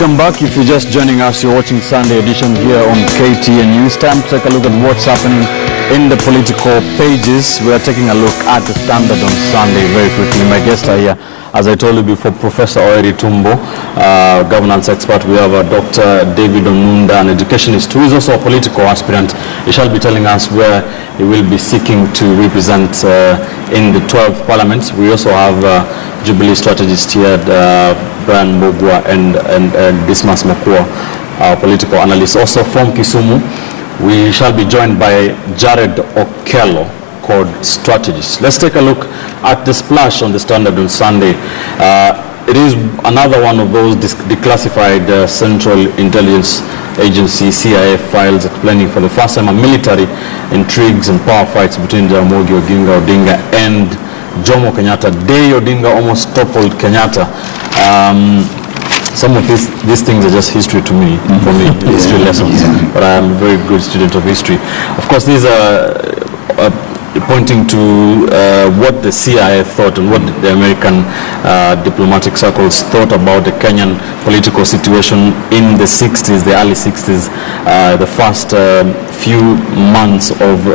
Welcome back. If you're just joining us, you're watching Sunday edition here on KTN News. Time to take a look at what's happening in the political pages. We are taking a look at the Standard on Sunday very quickly. My guests are here, as I told you before, Professor Authoritative, governance expert. We have Dr. David Onunda, an educationist who is also a political aspirant. He shall be telling us where he will be seeking to represent in the 12th Parliament. We also have Jubilee strategist here, Brian Mogwa and Dismas Mokua, our political analyst. Also from Kisumu, we shall be joined by Jared Okello, called strategist. Let's take a look at the splash on the Standard on Sunday. It is another one of those declassified Central Intelligence Agency CIA files explaining for the first time a military intrigues and power fights between Jaramogi Oginga Odinga and Jomo Kenyatta. Day Odinga almost toppled Kenyatta. Some of these things are just history to me, for me, history lessons. But I am a very good student of history. Of course, these are pointing to what the CIA thought and what the American diplomatic circles thought about the Kenyan political situation in the 60s, the early 60s, the first few months of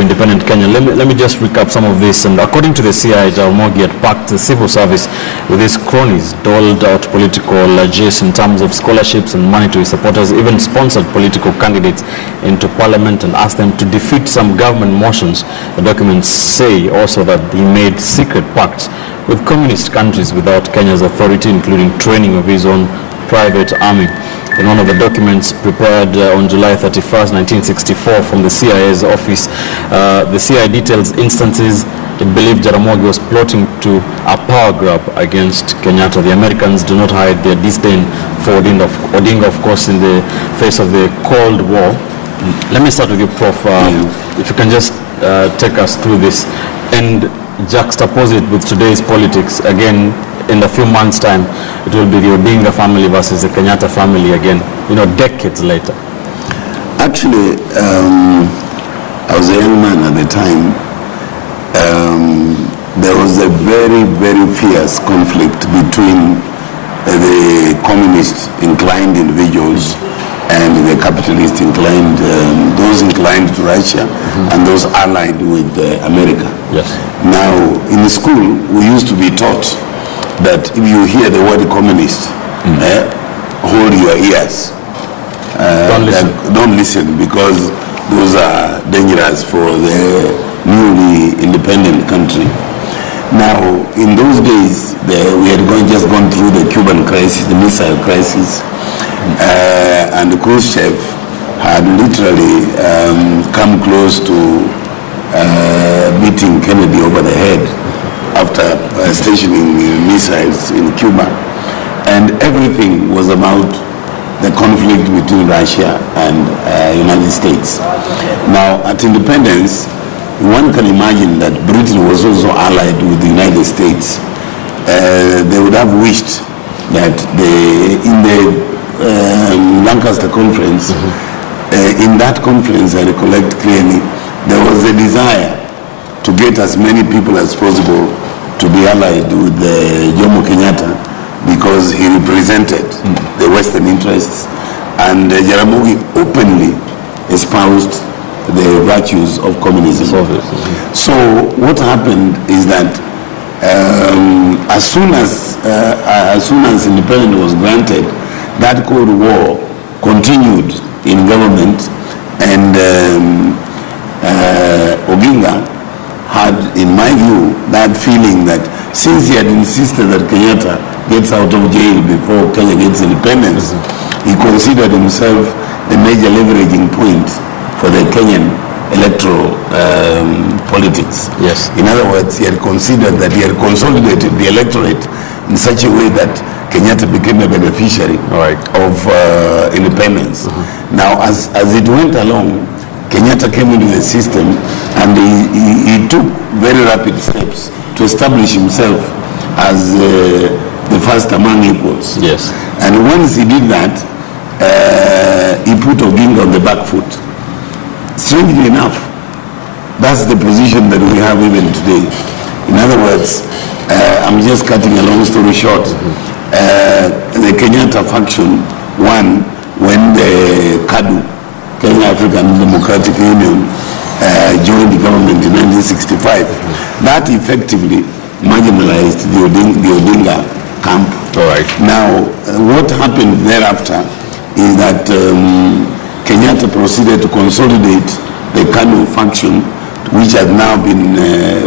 independent Kenya. Let me just recap some of this. And according to the CIA, Jaramogi had packed the civil service with his cronies, doled out political largesse in terms of scholarships and money to his supporters, even sponsored political candidates into parliament and asked them to defeat some government motions. The documents say also that he made secret pacts with communist countries without Kenya's authority, including training of his own private army. In one of the documents prepared on July 31st, 1964 from the CIA's office, the CIA details instances it believed Jaramogi was plotting to a power grab against Kenyatta. The Americans do not hide their disdain for Odinga, of course, in the face of the Cold War. Let me start with you, Prof. If you can just take us through this and juxtapose it with today's politics. Again, in a few months' time, it will be the Odinga family versus the Kenyatta family again, decades later. Actually, I was a young man at the time. There was a very, very fierce conflict between the communist-inclined individuals and the capitalist-inclined, those inclined to Russia and those allied with America. Yes. Now, in the school, we used to be taught that if you hear the word communist, hold your ears. Don't listen, because those are dangerous for the newly independent country. Now, in those days, we had just gone through the Cuban crisis, the missile crisis, and Khrushchev had literally come close to beating Kennedy over the head after stationing missiles in Cuba. And everything was about the conflict between Russia and United States. Now, at independence, one can imagine that Britain was also allied with the United States. They would have wished that in the Lancaster Conference, in that conference, I recollect clearly, there was a desire to get as many people as possible to be allied with Jomo Kenyatta, because he represented the Western interests, and Jaramogi openly espoused the virtues of communism. So what happened is that as soon as independence was granted, that Cold War continued in government, and Oginga had, in my view, that feeling that since he had insisted that Kenyatta gets out of jail before Kenya gets independence, he considered himself the major leveraging point for the Kenyan electoral politics. Yes. In other words, he had considered that he had consolidated the electorate in such a way that Kenyatta became a beneficiary of independence. Now, as it went along, Kenyatta came into the system, and he took very rapid steps to establish himself as the first among equals. Yes. And once he did that, he put Oginga on the back foot. Strangely enough, that's the position that we have even today. In other words, I'm just cutting a long story short. the Kenyatta faction won when the KADU, Kenya African Democratic Union, joined the government in 1965. That effectively marginalized the Odinga camp. All right. Now, what happened thereafter is that Kenyatta proceeded to consolidate the KANU faction, which has now been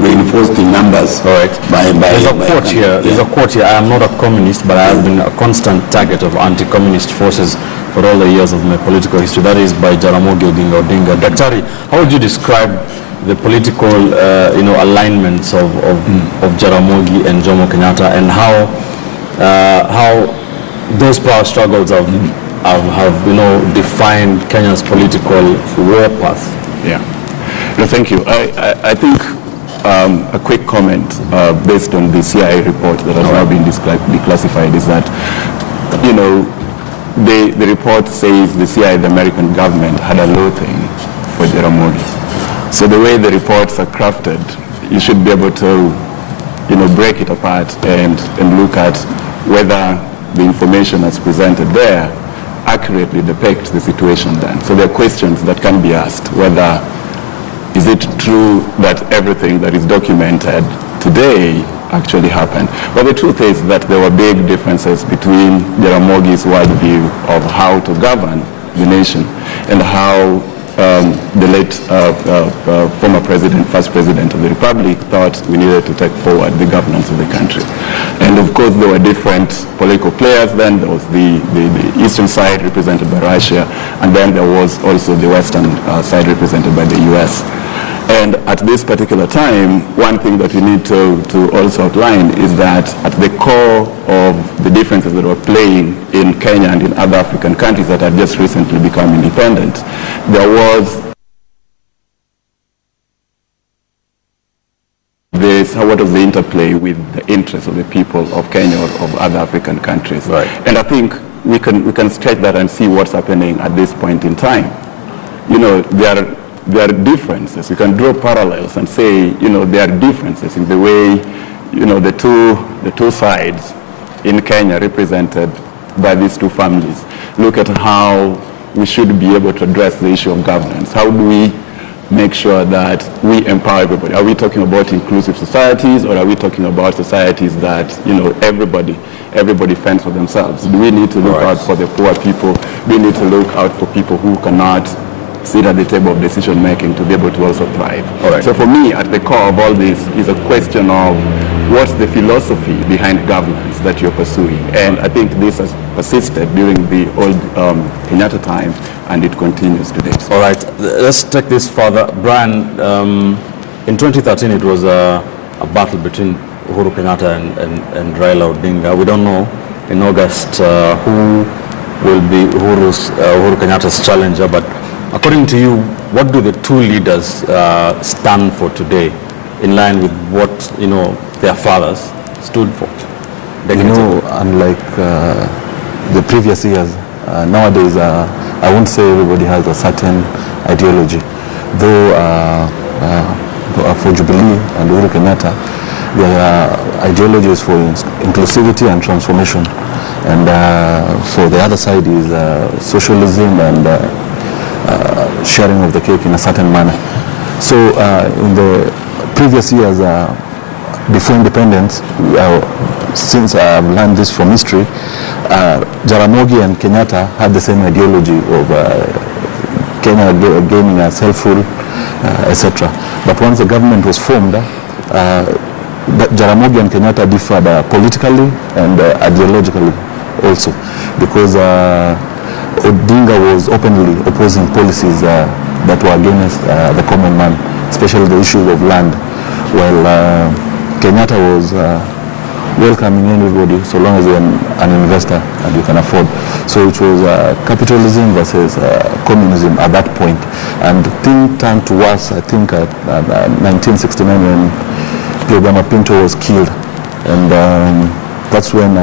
reinforced in numbers. All right. There's a quote here. There's a quote here. I am not a communist, but I have been a constant target of anti-communist forces for all the years of my political history. That is by Jaramogi Oginga Odinga. Daktari, how would you describe the political, alignments of Jaramogi and Jomo Kenyatta, and how those power struggles have defined Kenya's political war path? Yeah. No, thank you. I think a quick comment based on the CIA report that has now been declassified is that, the report says the CIA, the American government, had a loathing for Jaramogi. So the way the reports are crafted, you should be able to, break it apart and look at whether the information that's presented there accurately depicts the situation then. So there are questions that can be asked, whether is it true that everything that is documented today actually happened? But the truth is that there were big differences between Jaramogi's worldview of how to govern the nation and how the late former president, first president of the Republic, thought we needed to take forward the governance of the country. And of course there were different political players then. There was the eastern side represented by Russia, and then there was also the western side represented by the US. And at this particular time, one thing that we need to also outline is that at the core of the differences that were playing in Kenya and in other African countries that had just recently become independent, there was what was the interplay with the interests of the people of Kenya or of other African countries. Right. And I think we can stretch that and see what's happening at this point in time. There are differences. You can draw parallels and say, there are differences in the way, the two sides in Kenya represented by these two families. Look at how we should be able to address the issue of governance. How do we make sure that we empower everybody? Are we talking about inclusive societies, or are we talking about societies that, everybody fends for themselves? Do we need to look out for the poor people? Do we need to look out for people who cannot sit at the table of decision making to be able to also thrive? So for me, at the core of all this is a question of what's the philosophy behind governance that you're pursuing. And I think this has persisted during the old Kenyatta time, and it continues today. All right, let's take this further. Brian, in 2013 it was a battle between Uhuru Kenyatta and Raila Odinga. We don't know in August who will be Uhuru Kenyatta's challenger, but according to you, what do the two leaders stand for today, in line with what their fathers stood for? Unlike the previous years, nowadays I won't say everybody has a certain ideology. Though for Jubilee and Uhuru Kenyatta, their ideology is for inclusivity and transformation, and for the other side is socialism and sharing of the cake in a certain manner. So in the previous years, before independence, since I've learned this from history, Jaramogi and Kenyatta had the same ideology of Kenya gaining a self-rule, etc. But once the government was formed, Jaramogi and Kenyatta differed politically and ideologically also, because Odinga was openly opposing policies that were against the common man, especially the issues of land, while Kenyatta was welcoming anybody so long as you're an investor and you can afford. So it was capitalism versus communism at that point. And the thing turned to worse, I think, at 1969 when Plebama Pinto was killed. And that's when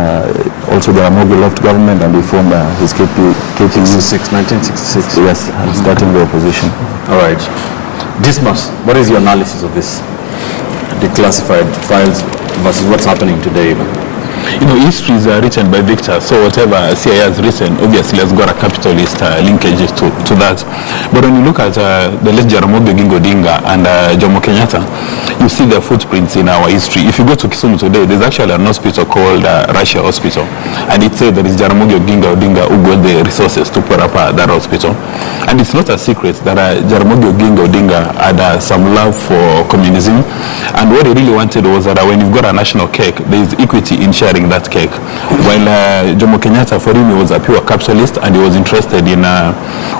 also Jaramogi left government and he formed his KPU. 1966. Yes, starting the opposition. All right. Dismas, what is your analysis of this declassified files versus what's happening today even? history is written by victors, so whatever CIA has written obviously has got a capitalist linkage to that. But when you look at the late Jaramogi Oginga Odinga and Jomo Kenyatta, you see their footprints in our history. If you go to Kisumu today, there's actually an hospital called Russia Hospital, and it says that it's Jaramogi Oginga Odinga who got the resources to put up that hospital. And it's not a secret that Jaramogi Oginga Odinga had some love for communism, and what he really wanted was that when you've got a national cake, there is equity in sharing that cake. While Jomo Kenyatta, for him, he was a pure capitalist, and he was interested in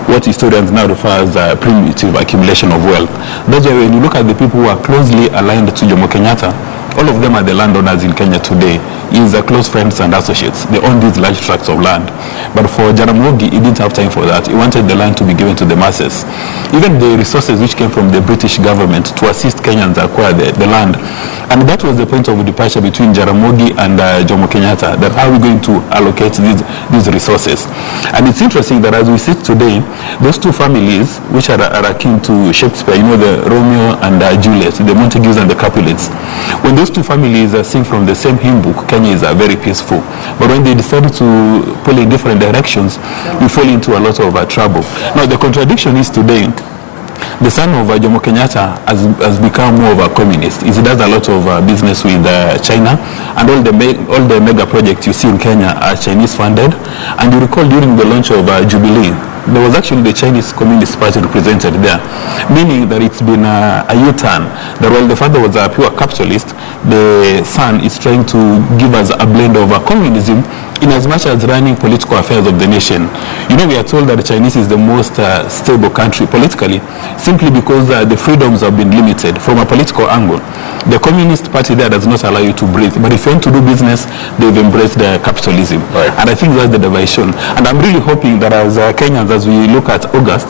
what historians now refer as primitive accumulation of wealth. That's why when you look at the people who are closely aligned to Jomo Kenyatta, all of them are the landowners in Kenya today. He's close friends and associates. They own these large tracts of land. But for Jaramogi, he didn't have time for that. He wanted the land to be given to the masses. Even the resources which came from the British government to assist Kenyans acquire the land. And that was the point of departure between Jaramogi and Jomo Kenyatta, that how are we going to allocate these resources. And it's interesting that as we sit today, those two families, which are akin to Shakespeare, the Romeo and Juliet, the Montagues and the Capulets, when those two families sing from the same hymn book, Kenya is very peaceful. But when they decided to pull in different directions, we fall into a lot of trouble. Now, the contradiction is today, the son of Jomo Kenyatta has become more of a communist. He does a lot of business with China, and all the mega projects you see in Kenya are Chinese funded. And you recall during the launch of Jubilee, there was actually the Chinese Communist Party represented there, meaning that it's been a U-turn. That while the father was a pure capitalist, the son is trying to give us a blend of communism in as much as running political affairs of the nation. We are told that the Chinese is the most stable country politically, simply because the freedoms have been limited from a political angle. The Communist Party there does not allow you to breathe, but if you want to do business, they've embraced capitalism. Right. And I think that's the division. And I'm really hoping that as Kenyans, as we look at August,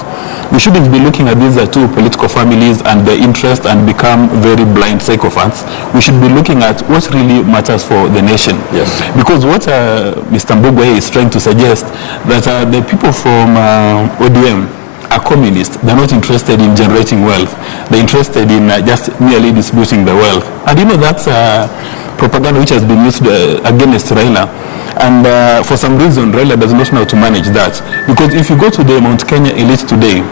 we shouldn't be looking at these two political families and their interest and become very blind sycophants. We should be looking at what really matters for the nation. Yes. Because what Mr. Mbugwe is trying to suggest, that the people from ODM are communists. They're not interested in generating wealth. They're interested in just merely distributing the wealth. And that's propaganda which has been used against Raila. And for some reason, Raila does not know how to manage that. Because if you go to the Mount Kenya elite today,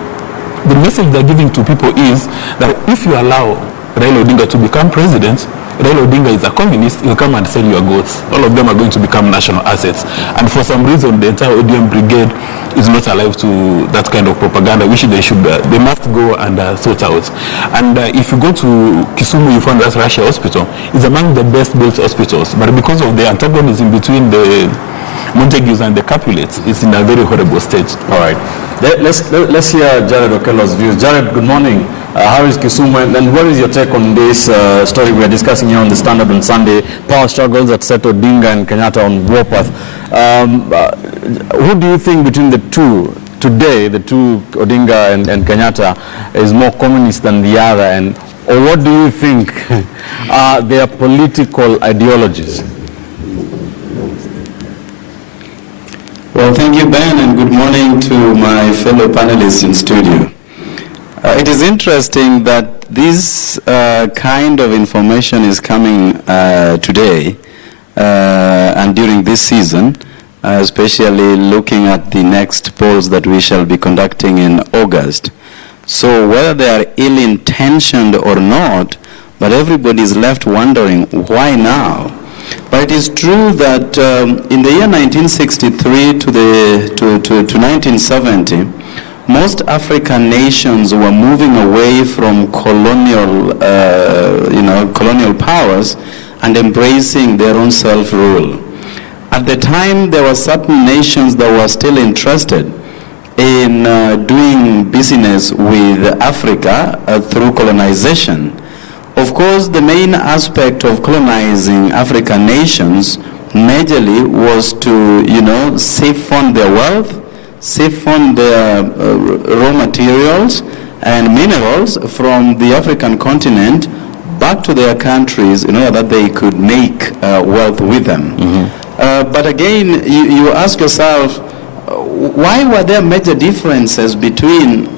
the message they're giving to people is that if you allow Raila Odinga to become president, Raila Odinga is a communist, he'll come and sell your goats. All of them are going to become national assets. And for some reason, the entire ODM brigade is not alive to that kind of propaganda, which they must go and sort out. And if you go to Kisumu, you find that Russia Hospital is among the best built hospitals. But because of the antagonism between the Montagues and the Capulets, it's in a very horrible state. All right. Let's hear Jared Okello's views. Jared, good morning. How is Kisumu, and what is your take on this story we are discussing here on the Standard on Sunday, power struggles that set Odinga and Kenyatta on warpath? Who do you think between the two today, the two, Odinga and Kenyatta, is more communist than the other, or what do you think are their political ideologies? Well, thank you, Ben, and good morning to my fellow panelists in studio. It is interesting that this kind of information is coming today and during this season, especially looking at the next polls that we shall be conducting in August. So whether they are ill-intentioned or not, but everybody is left wondering, why now? But it is true that in the year 1963 to 1970, most African nations were moving away from colonial powers and embracing their own self-rule. At the time, there were certain nations that were still interested in doing business with Africa through colonization. Of course, the main aspect of colonizing African nations majorly was to, siphon their wealth, siphon their raw materials and minerals from the African continent back to their countries in order that they could make wealth with them. Mm-hmm. But again, you ask yourself, why were there major differences between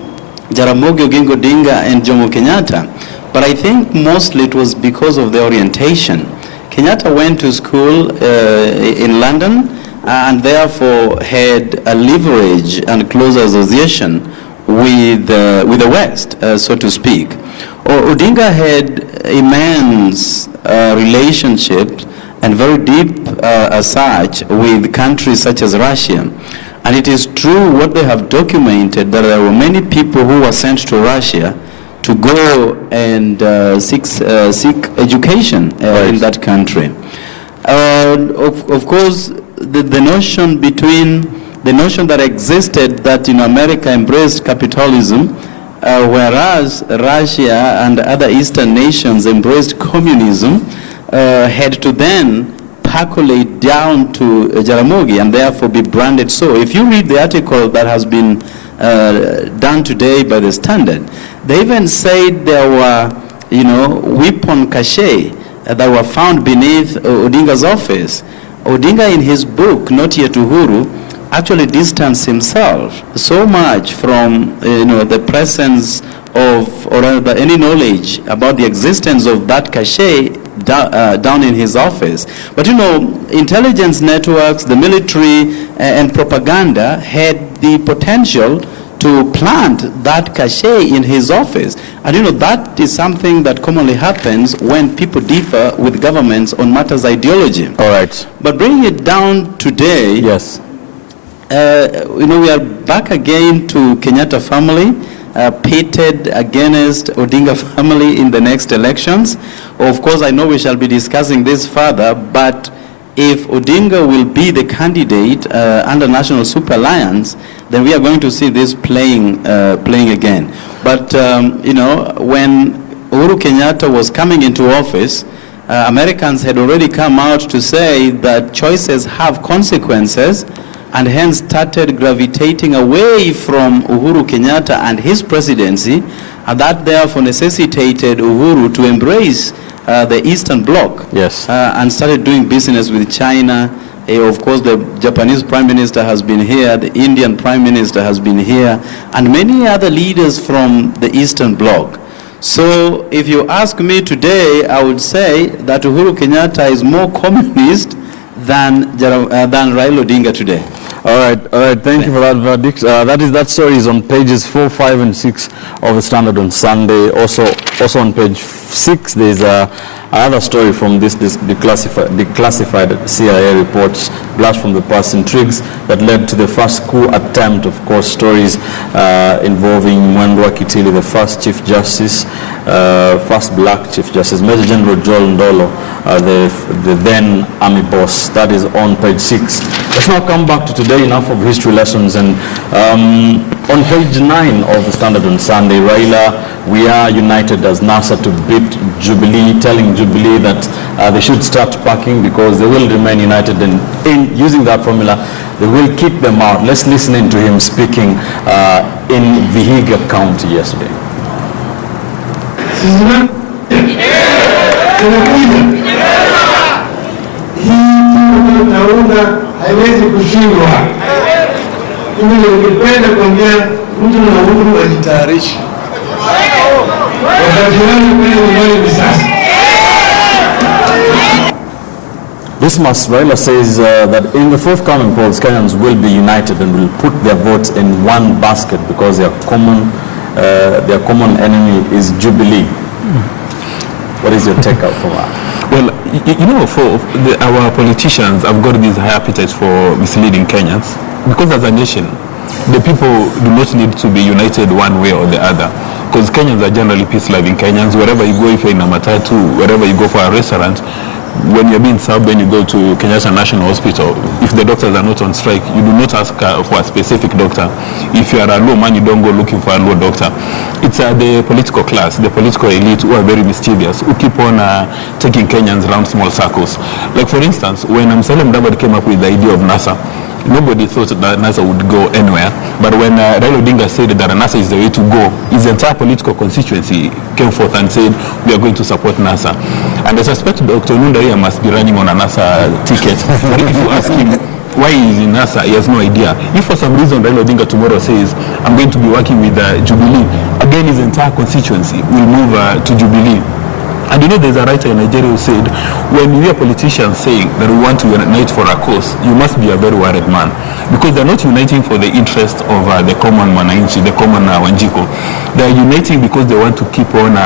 Jaramogi Oginga Odinga and Jomo Kenyatta? But I think mostly it was because of the orientation. Kenyatta went to school in London and therefore had a leverage and close association with the West, so to speak. Odinga had immense relationships and very deep as such with countries such as Russia. And it is true what they have documented that there were many people who were sent to Russia to go and seek education in that country. Of course, the notion that existed that America embraced capitalism, whereas Russia and other Eastern nations embraced communism, had to then percolate down to Jaramogi and therefore be branded so. If you read the article that has been done today by the Standard, they even said there were, weapon cache that were found beneath Odinga's office. Odinga in his book, Not Yet Uhuru, actually distanced himself so much from the presence of or any knowledge about the existence of that cache down in his office. But intelligence networks, the military and propaganda had the potential to plant that cache in his office. And that is something that commonly happens when people differ with governments on matters ideology. All right. But bringing it down today, yes, we are back again to Kenyatta family, pitted against Odinga family in the next elections. Of course, I know we shall be discussing this further, but if Odinga will be the candidate under National Super Alliance, then we are going to see this playing again. But, when Uhuru Kenyatta was coming into office, Americans had already come out to say that choices have consequences, and hence started gravitating away from Uhuru Kenyatta and his presidency, and that therefore necessitated Uhuru to embrace the Eastern Bloc, yes, and started doing business with China. Of course, the Japanese Prime Minister has been here, the Indian Prime Minister has been here, and many other leaders from the Eastern Bloc. So if you ask me today, I would say that Uhuru Kenyatta is more communist than Raila Odinga today. All right. Thank you for that verdict. That story is on pages 4, 5, and 6 of the Standard on Sunday. Also on page 6, there's another story from this declassified CIA reports, blast from the past intrigues that led to the first coup attempt. Of course, stories involving Mwendwa Kitili, the first Chief Justice, first black Chief Justice, Major General Joel Ndolo, the then army boss. That is on page 6. Let's now come back to today. Enough of history lessons. And on page 9 of the Standard on Sunday, Raila, we are united as NASA to beat Jubilee, telling Jubilee that they should start packing because they will remain united, and in using that formula, they will kick them out. Let's listen in to him speaking in Vihiga County yesterday. Haiwezi kushindwa. Mimi ningependa kuambia mtu na Uhuru ajitayarishe. Wakati wangu kwenda nyumbani ni sasa. Dismas Raila says that in the forthcoming polls, Kenyans will be united and will put their votes in one basket because their common enemy is Jubilee. What is your take out from that? Well, our politicians have got these high appetites for misleading Kenyans because as a nation, the people do not need to be united one way or the other. Because Kenyans are generally peace-loving Kenyans. Wherever you go, if you're in a matatu, wherever you go for a restaurant, when you're being served, when you go to Kenyatta National Hospital, if the doctors are not on strike, you do not ask for a specific doctor. If you are a low man, you don't go looking for a low doctor. It's the political class, the political elite who are very mischievous, who keep on taking Kenyans around small circles. Like for instance, when Musalia Mudavadi came up with the idea of NASA, nobody thought that NASA would go anywhere. But when Raila Odinga said that NASA is the way to go, his entire political constituency came forth and said, we are going to support NASA. And I suspect Dr. Nundaria must be running on a NASA ticket. But if you ask him why he is in NASA, he has no idea. If for some reason Raila Odinga tomorrow says, I'm going to be working with Jubilee, again his entire constituency will move to Jubilee. And you know, there's a writer in Nigeria who said, when you hear politicians saying that we want to unite for a cause, you must be a very worried man, because they're not uniting for the interest of the common Mwananchi, the common Wanjiku. They're uniting because they want to keep on,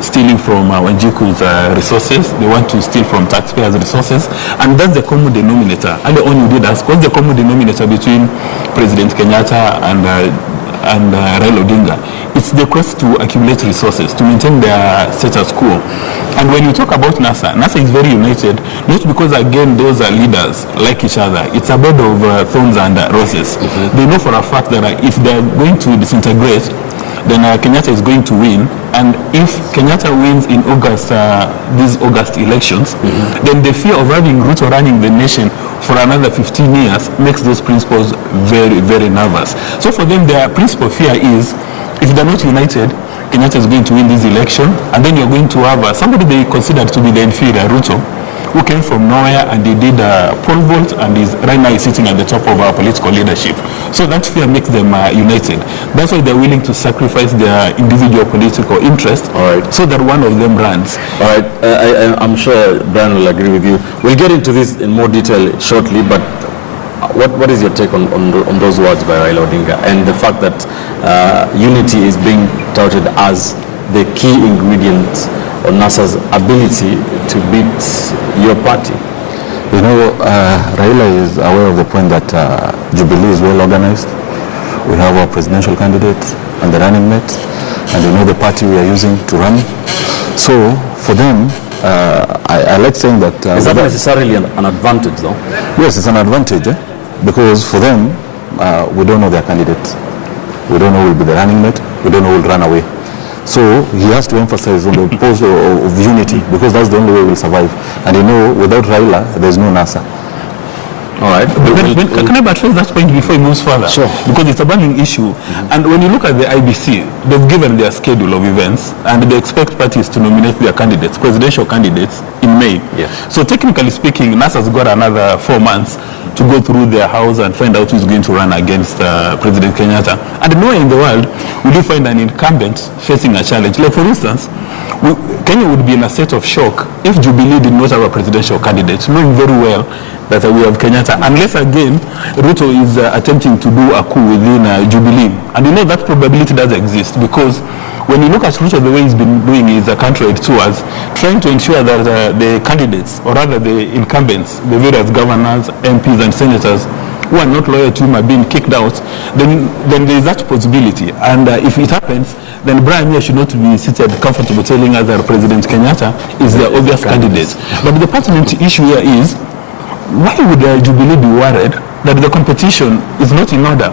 stealing from Wanjiku's resources. They want to steal from taxpayers' resources, and that's the common denominator. And the only did ask, what's the common denominator between President Kenyatta and Raila Odinga? It's the quest to accumulate resources, to maintain their status quo. And when you talk about NASA is very united, not because, again, those are leaders like each other. It's a bed of thorns and roses. Mm-hmm. They know for a fact that if they're going to disintegrate, then Kenyatta is going to win. And if Kenyatta wins in August, these August elections, mm-hmm. then the fear of having Ruto running the nation for another 15 years makes those principals very, very nervous. So for them, their principal fear is, if they're not united, Kenyatta is going to win this election, and then you're going to have somebody they considered to be the inferior, Ruto, who came from nowhere and they did a pole vault, and right now is sitting at the top of our political leadership. So that fear makes them united. That's why they're willing to sacrifice their individual political interest, so that one of them runs. All right, I'm sure Brian will agree with you. We'll get into this in more detail shortly, but what is your take on those words by Raila Odinga and the fact that unity is being touted as the key ingredient on NASA's ability to beat your party? You know, Raila is aware of the point that Jubilee is well organized. We have our presidential candidate and the running mate, and you know the party we are using to run. So for them, I like saying that... is that necessarily an advantage, though? Yes, it's an advantage, because for them, we don't know their candidate. We don't know who will be the running mate. We don't know who will run away. So he has to emphasize on the pose of unity, because that's the only way we'll survive. And you know, without Raila, there's no NASA. All right. Can I buttress that point before he moves further? Sure. Because it's a burning issue. Mm-hmm. And when you look at the IBC, they've given their schedule of events, and they expect parties to nominate their candidates, presidential candidates, in May. Yes. So technically speaking, NASA's got another 4 months to go through their house and find out who's going to run against President Kenyatta. And nowhere in the world will you find an incumbent facing a challenge. Like, for instance, Kenya would be in a state of shock if Jubilee did not have a presidential candidate, knowing very well that we have Kenyatta, unless again Ruto is attempting to do a coup within Jubilee. And you know that probability does exist, because when you look at Ruto, the way he's been doing his country tours, trying to ensure that the candidates, or rather the incumbents, the various governors, MPs and senators who are not loyal to him are being kicked out, then there is that possibility. And if it happens, then Brian here should not be seated comfortable telling us that President Kenyatta is the obvious candidate. But the pertinent issue here is, why would Jubilee be worried that the competition is not in order?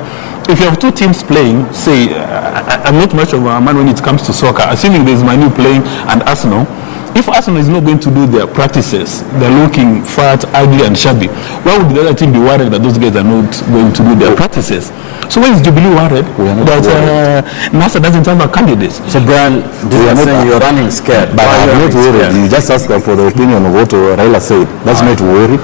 If you have two teams playing, say, I'm not much of a man when it comes to soccer, assuming there's Manu playing and Arsenal, if Arsenal is not going to do their practices, they're looking fat, ugly and shabby, why would the other team be worried that those guys are not going to do their practices? So why is Jubilee worried that NASA doesn't have a candidate? So Brian, you're running scared. But I'm not worried. You just asked for the opinion of what Raila said. That's not worry.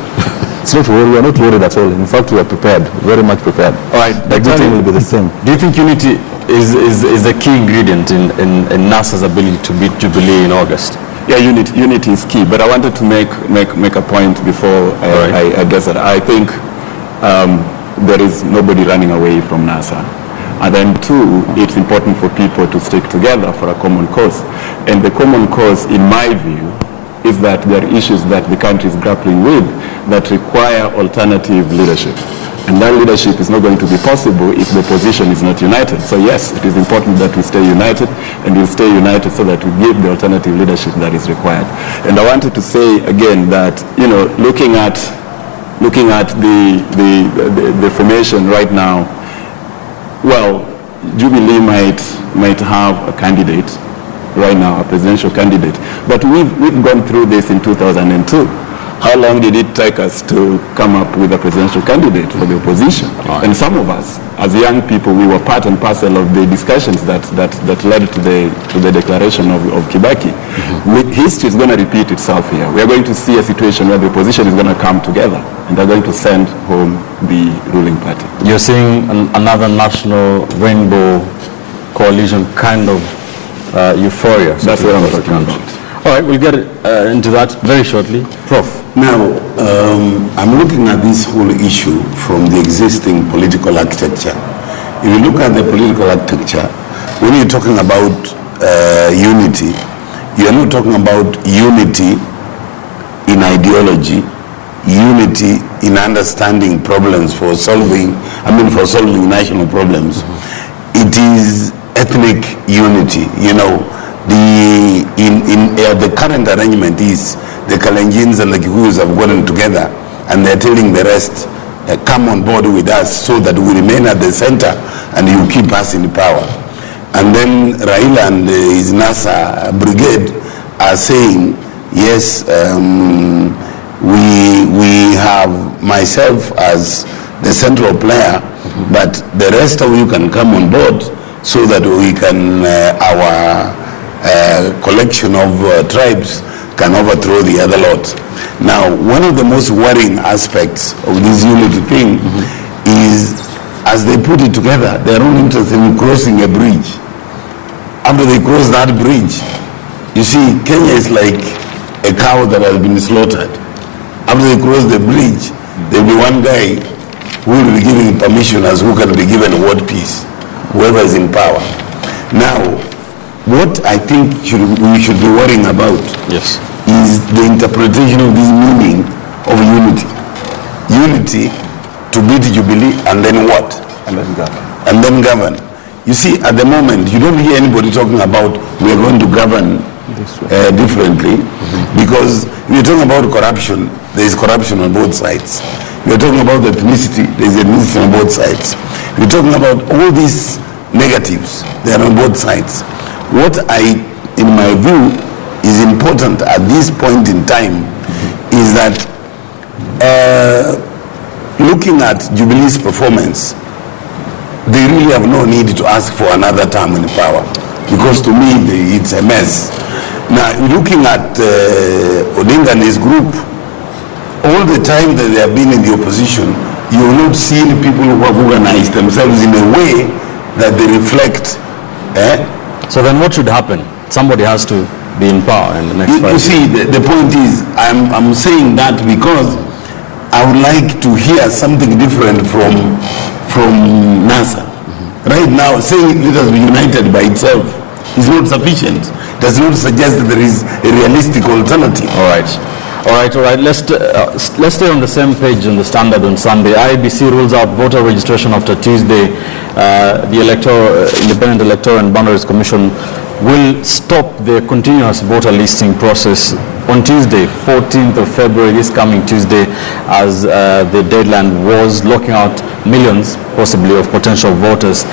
It's not worry. We are not worried at all. In fact, we are prepared, very much prepared. All right, the detail will be the same. Do you think unity is the key ingredient in NASA's ability to beat Jubilee in August? Yeah, unity is key. But I wanted to make a point before I address that. I think there is nobody running away from NASA. And then two, it's important for people to stick together for a common cause. And the common cause, in my view, is that there are issues that the country is grappling with that require alternative leadership. And that leadership is not going to be possible if the opposition is not united. So yes, it is important that we stay united, and we'll stay united so that we give the alternative leadership that is required. And I wanted to say again that, you know, looking at the formation right now, well, Jubilee might have a candidate right now, a presidential candidate, but we've gone through this in 2002. How long did it take us to come up with a presidential candidate for the opposition? Right. And some of us, as young people, we were part and parcel of the discussions that led to the declaration of Kibaki. Mm-hmm. History is going to repeat itself here. We are going to see a situation where the opposition is going to come together and they're going to send home the ruling party. You're seeing another national rainbow coalition kind of euphoria. That's what I'm talking about. All right, we'll get into that very shortly. Prof. Now, I'm looking at this whole issue from the existing political architecture. If you look at the political architecture, when you're talking about unity, you are not talking about unity in ideology, unity in understanding problems for solving national problems. It is ethnic unity. You know, the current arrangement is the Kalenjins and the Kikuyus have gotten together and they're telling the rest, come on board with us so that we remain at the center and you keep us in power. And then Raila and his NASA brigade are saying, yes, we have myself as the central player, but the rest of you can come on board so that we can, our collection of tribes can overthrow the other lot. Now, one of the most worrying aspects of this unity thing is, as they put it together, they are only interested in crossing a bridge. After they cross that bridge, you see, Kenya is like a cow that has been slaughtered. After they cross the bridge, there will be one guy who will be giving permission as who can be given a world peace, whoever is in power. Now, what I think we should be worrying about Yes. is the interpretation of this meaning of unity. Unity to beat Jubilee and then what? And then govern. And then govern. You see, at the moment, you don't hear anybody talking about we are going to govern differently, because we are talking about corruption. There is corruption on both sides. We are talking about ethnicity. There is ethnicity on both sides. We are talking about all these negatives. They are on both sides. What in my view, is important at this point in time is that looking at Jubilee's performance, they really have no need to ask for another term in power, because to me it's a mess. Now, looking at Odinga and his group, all the time that they have been in the opposition, you will not see people who have organized themselves in a way that they reflect. So then what should happen? Somebody has to be in power in the next 5 You years. see, the point is, I'm saying that because I would like to hear something different from NASA. Right now, saying let us be united by itself is not sufficient. Does not suggest that there is a realistic alternative. All right. Let's stay on the same page on the Standard on Sunday. IEBC rules out voter registration after Tuesday. The Independent Electoral and Boundaries Commission will stop the continuous voter listing process on Tuesday, 14th of February, this coming Tuesday, as the deadline was, locking out millions, possibly, of potential voters,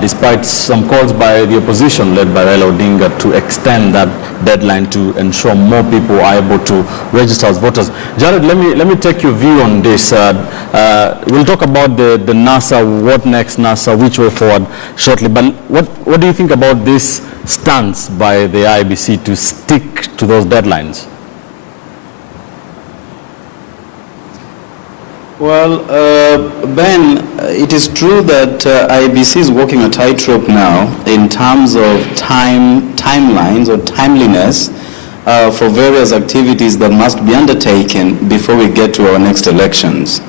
despite some calls by the opposition, led by Raila Odinga, to extend that deadline to ensure more people are able to register as voters. Jared, let me take your view on this. We'll talk about the NASA, what next NASA, which way forward shortly, but what do you think about this stance by the IEBC to stick to those deadlines? Well, Ben, it is true that IEBC is walking a tightrope now in terms of timelines or timeliness for various activities that must be undertaken before we get to our next elections.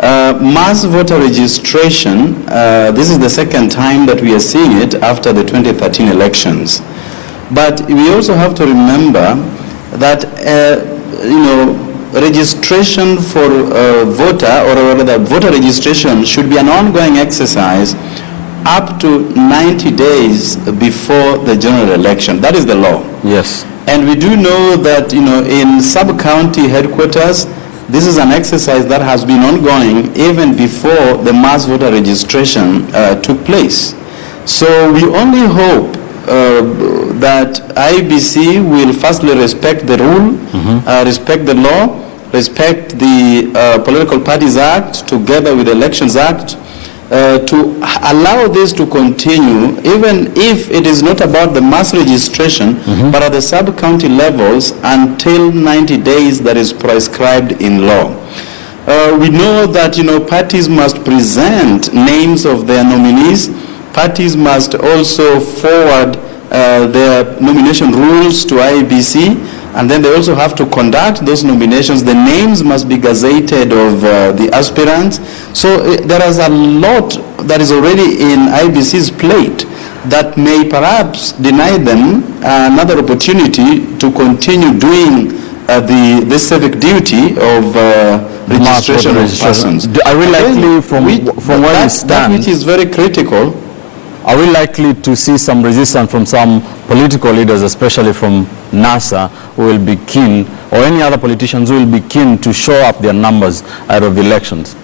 Mass voter registration, this is the second time that we are seeing it after the 2013 elections. But we also have to remember that, registration for voter, or rather voter registration, should be an ongoing exercise up to 90 days before the general election. That is the law. Yes. And we do know that, in sub-county headquarters, this is an exercise that has been ongoing even before the mass voter registration took place. So we only hope that IEBC will firstly respect the rule, respect the law, respect the Political Parties Act together with the Elections Act, to allow this to continue, even if it is not about the mass registration, but at the sub-county levels until 90 days that is prescribed in law. We know that, parties must present names of their nominees. Parties must also forward their nomination rules to IEBC, and then they also have to conduct those nominations. The names must be gazetted of the aspirants. So there is a lot that is already in IEBC's plate that may perhaps deny them another opportunity to continue doing this civic duty of registration of persons. Are we likely, from where we stand, that which is very critical, are we likely to see some resistance from some political leaders, especially from NASA, who will be keen, or any other politicians who will be keen to show up their numbers out of the elections?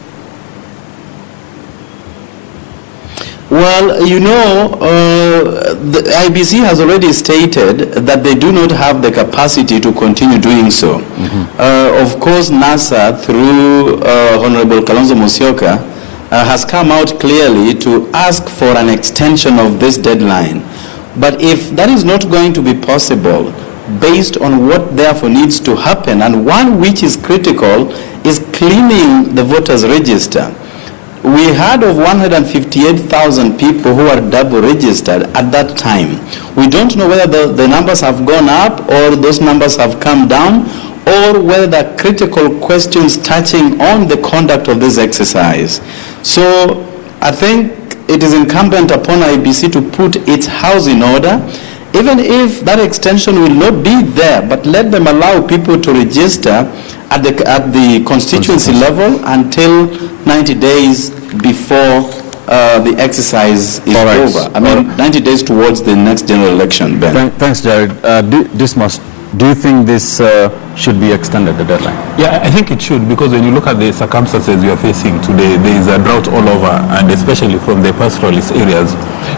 Well, you know, the IBC has already stated that they do not have the capacity to continue doing so. Of course, NASA, through Honorable Kalonzo Musyoka, has come out clearly to ask for an extension of this deadline. But if that is not going to be possible, based on what therefore needs to happen, and one which is critical is cleaning the voters' register. We heard of 158,000 people who are double registered at that time. We don't know whether the numbers have gone up or those numbers have come down, or whether there are critical questions touching on the conduct of this exercise. So I think it is incumbent upon IBC to put its house in order, even if that extension will not be there, but let them allow people to register at the constituency level until 90 days before the exercise is over. I mean, 90 days towards the next general election, Ben. Thanks, Jared. Do you think this should be extended, the deadline? Yeah, I think it should, because when you look at the circumstances we are facing today, there is a drought all over, and especially from the pastoralist areas.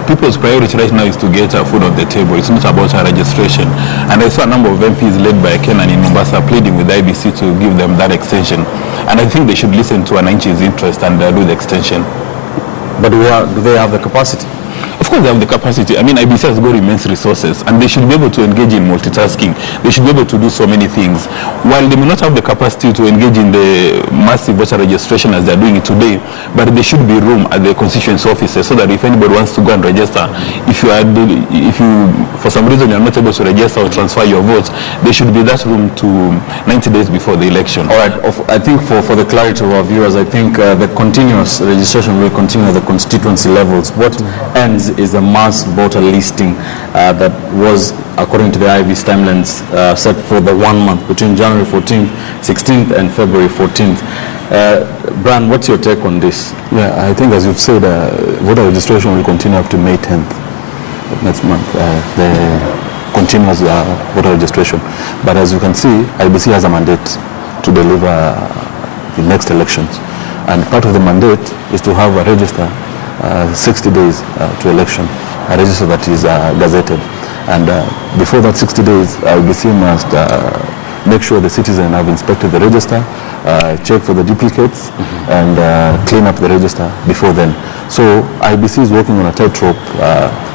People's priority right now is to get food on the table. It's not about registration. And I saw a number of MPs led by Kenan in Mombasa pleading with the IBC to give them that extension. And I think they should listen to Ananchi's interest and do the extension. But do they have the capacity? Of course they have the capacity. I mean, IBC has got immense resources, and they should be able to engage in multitasking. They should be able to do so many things. While they may not have the capacity to engage in the massive voter registration as they're doing it today, but there should be room at the constituency offices so that if anybody wants to go and register, if you for some reason you're not able to register or transfer your votes, there should be that room to 90 days before the election. All right. I think for the clarity of our viewers, I think the continuous registration will continue at the constituency levels. What ends is a mass voter listing that was, according to the IB's timelines, set for the 1 month between January 14th, 16th and February 14th. Brian, what's your take on this? Yeah, I think as you've said, voter registration will continue up to May 10th next month, the continuous voter registration. But as you can see, IBC has a mandate to deliver the next elections. And part of the mandate is to have a register 60 days to election, a register that is gazetted. And before that 60 days, IBC must make sure the citizen have inspected the register, check for the duplicates, and clean up the register before then. So IBC is working on a tightrope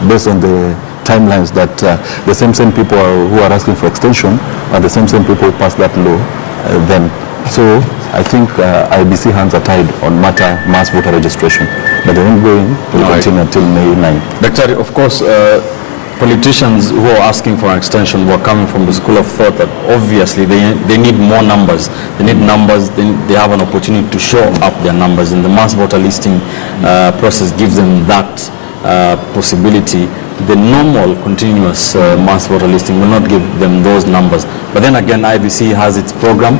based on the timelines that the same people who are asking for extension are the same people who passed that law then. So I think IBC hands are tied on mass voter registration, but the ongoing will continue until May 9th. Dr. Of course, politicians who are asking for an extension were coming from the school of thought that obviously they need more numbers. They need numbers, then they have an opportunity to show up their numbers, and the mass voter listing process gives them that possibility. The normal continuous mass voter listing will not give them those numbers. But then again, IBC has its program.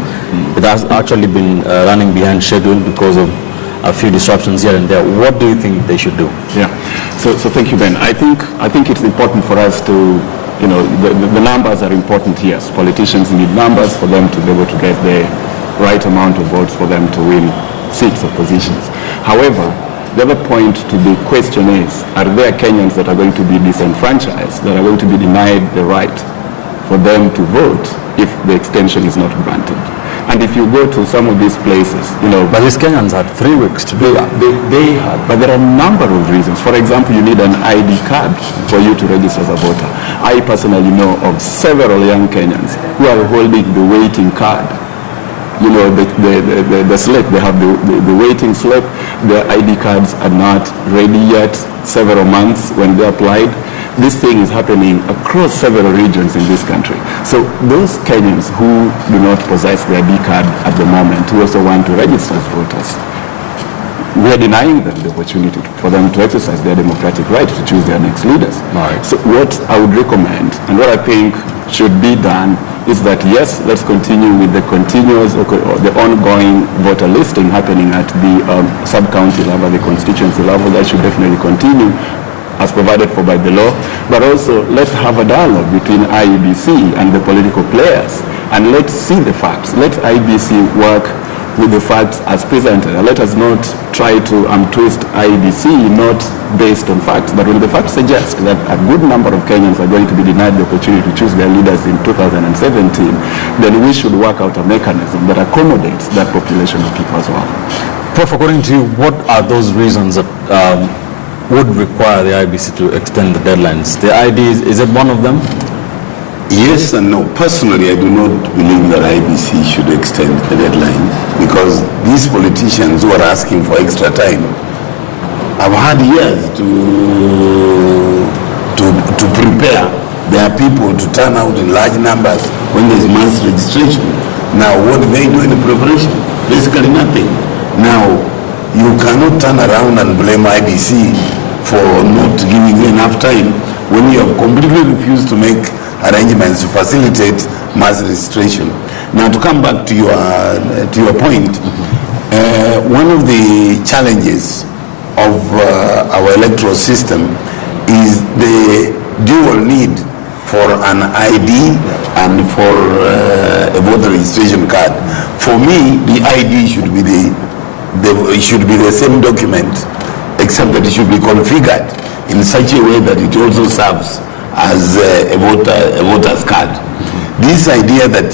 It has actually been running behind schedule because of a few disruptions here and there. What do you think they should do? Yeah, so thank you, Ben. I think it's important for us to, you know, the numbers are important here. So politicians need numbers for them to be able to get the right amount of votes for them to win seats or positions. However, the other point to the question is, are there Kenyans that are going to be disenfranchised, that are going to be denied the right for them to vote if the extension is not granted? And if you go to some of these places, you know... But these Kenyans had 3 weeks to do that. They had, but there are a number of reasons. For example, you need an ID card for you to register as a voter. I personally know of several young Kenyans who are holding the waiting card. You know, the slip, they have the waiting slip. Their ID cards are not ready yet, several months when they applied. this thing is happening across several regions in this country. So those Kenyans who do not possess their D card at the moment, who also want to register as voters, we are denying them the opportunity for them to exercise their democratic right to choose their next leaders. Right. So what I would recommend, and what I think should be done, is that yes, let's continue with the continuous or the ongoing voter listing happening at the sub-county level, the constituency level. That should definitely continue as provided for by the law. But also, let's have a dialogue between IEBC and the political players, and let's see the facts. Let IEBC work with the facts as presented. And let us not try to twist IEBC, not based on facts, but when the facts suggest that a good number of Kenyans are going to be denied the opportunity to choose their leaders in 2017, then we should work out a mechanism that accommodates that population of people as well. Prof, according to you, what are those reasons that would require the IBC to extend the deadlines? The ID, is it one of them? Yes and no. Personally, I do not believe that IBC should extend the deadline, because these politicians who are asking for extra time have had years to prepare their people to turn out in large numbers when there's mass registration. Now, what do they do in the preparation? Basically nothing. Now, you cannot turn around and blame IBC for not giving you enough time when you have completely refused to make arrangements to facilitate mass registration. Now, to come back to your point, one of the challenges of our electoral system is the dual need for an ID and for a voter registration card. For me, the ID should be the same document, except that it should be configured in such a way that it also serves as a voter's card. This idea that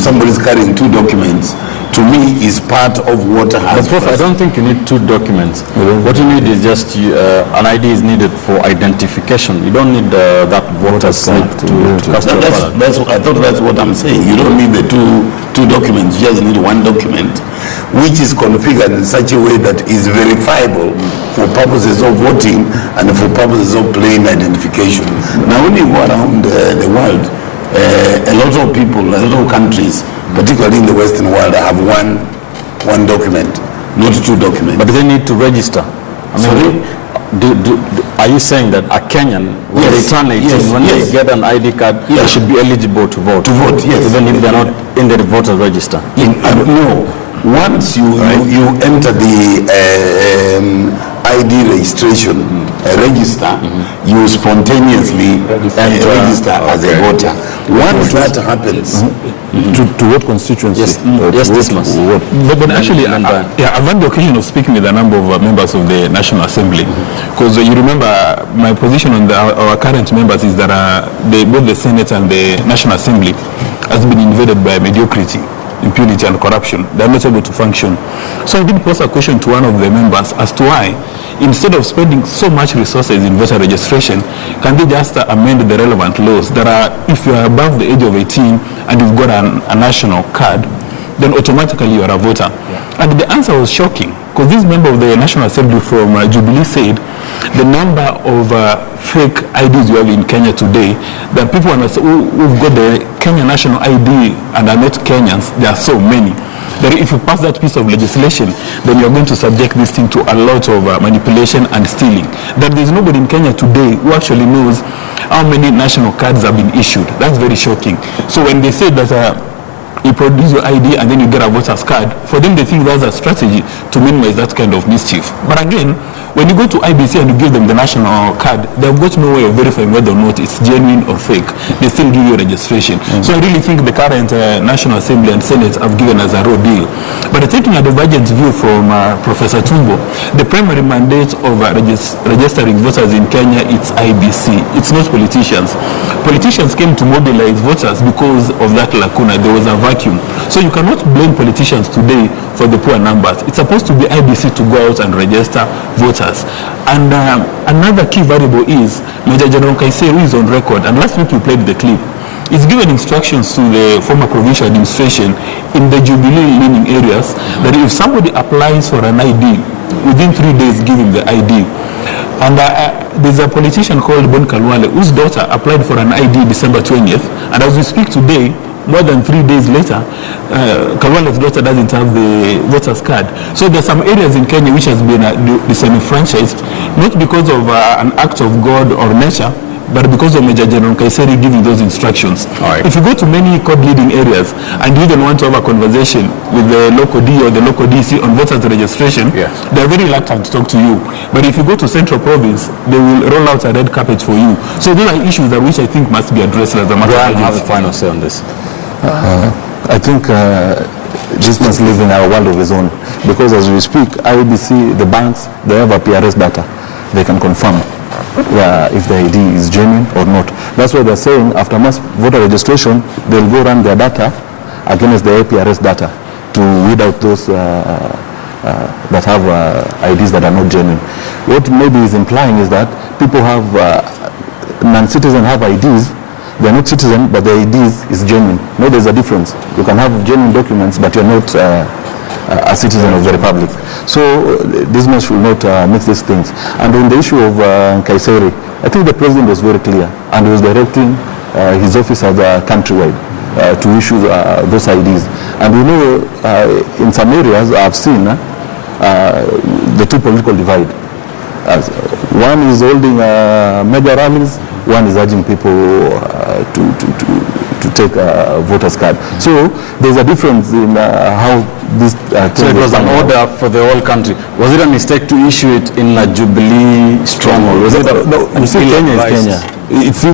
somebody's carrying two documents, to me, is part of what has... But Prof, I don't think you need two documents. What you need is just an ID is needed for identification. You don't need that voter's slip to cast your ballot. I thought that's what I'm saying. You don't need the two documents. You just need one document, which is configured in such a way that is verifiable for purposes of voting and for purposes of plain identification. Now, when you go around the world, a lot of people, a lot of countries, particularly in the Western world, have one document, not two documents. But they need to register. Sorry? Are you saying that a Kenyan, when Yes. they turn 18, when they get an ID card, Yeah. they should be eligible to vote? To vote, yes. Even if they're not in the voter register? No. Once you enter the ID registration register, you spontaneously register as a voter. Once that happens, To what constituency? Yes, this must. But actually, I've had the occasion of speaking with a number of members of the National Assembly, because you remember my position on our current members is that both the Senate and the National Assembly has been invaded by mediocrity, impunity and corruption. They're not able to function. So I did pose a question to one of the members as to why, instead of spending so much resources in voter registration, can they just amend the relevant laws that are, if you are above the age of 18 and you've got a national card, then automatically you are a voter. And the answer was shocking, because this member of the National Assembly from Jubilee said the number of fake IDs you have in Kenya today, that people who've got the Kenya national ID and are not Kenyans, there are so many. That if you pass that piece of legislation, then you're going to subject this thing to a lot of manipulation and stealing. That there's nobody in Kenya today who actually knows how many national cards have been issued. That's very shocking. So when they say that you produce your ID and then you get a voter's card, for them they think that's a strategy to minimize that kind of mischief. But again, when you go to IBC and you give them the national card, they've got no way of verifying whether or not it's genuine or fake. They still give you registration. So I really think the current National Assembly and Senate have given us a raw deal. But taking a divergent view from Professor Tumbo, the primary mandate of registering voters in Kenya, it's IBC. It's not politicians. Politicians came to mobilize voters because of that lacuna. There was a vacuum. So you cannot blame politicians today for the poor numbers. It's supposed to be IBC to go out and register voters. And another key variable is Major General Kaisei, who is on record, and last week you played the clip, is given instructions to the former provincial administration in the Jubilee leaning areas that if somebody applies for an ID, within 3 days give him the ID. And there's a politician called Bon Kalwale whose daughter applied for an ID December 20th, and as we speak today, more than 3 days later, Kalwale's daughter doesn't have the voter's card. So there's some areas in Kenya which has been disenfranchised, not because of an act of God or nature, but because of Major General Kaiseri giving those instructions. Right. If you go to many court-leading areas and you even want to have a conversation with the local D or the local DC on voters registration, they're very reluctant to talk to you. But if you go to Central Province, they will roll out a red carpet for you. So those are issues that which I think must be addressed as a matter Brian of has urgency. a final say on this. I think this must live in a world of its own, because as we speak, IEBC, the banks, they have a PRS data. They can confirm if the ID is genuine or not. That's why they're saying after mass voter registration, they'll go run their data against the APRS data to weed out those that have IDs that are not genuine. What maybe is implying is that people have, non-citizens have IDs. They're not citizen, but the IDs is genuine. No, there's a difference. You can have genuine documents, but you're not a citizen of the republic. So this man should not mix these things. And on the issue of Kaiseri, I think the president was very clear and was directing his officers countrywide to issue those IDs. And we know in some areas I've seen the two political divide. One is holding mega rallies, one is urging people to take a voter's card. So there's a difference in how this... So it was an order for the whole country. Was it a mistake to issue it in a Jubilee stronghold? Was it no, you see, Kenya is Kenya. If you